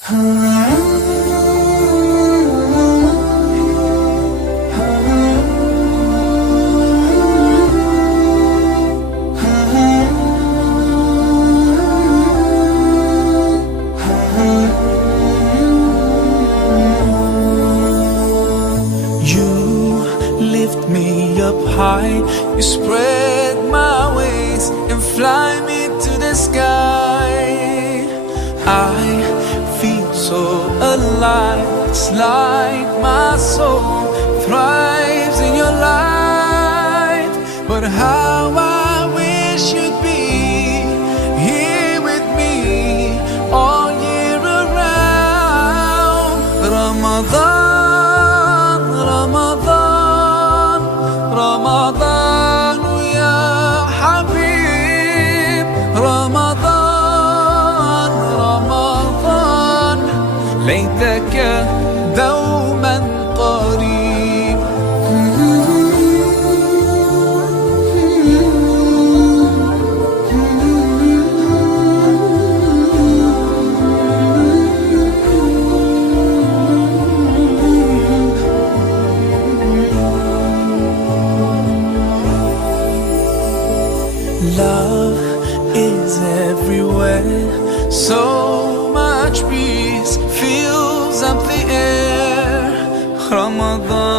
High, you spread my wings and fly me to the sky. I feel so alive, it's like my soul thrives in your light. But how I wish you'd be here with me all year around. Ramadan, Ramadan, Ramadan ya Habib. Ramadan, Ramadan, ليتك دوما قريب. Love is everywhere, so much peace fills up the air. Ramadan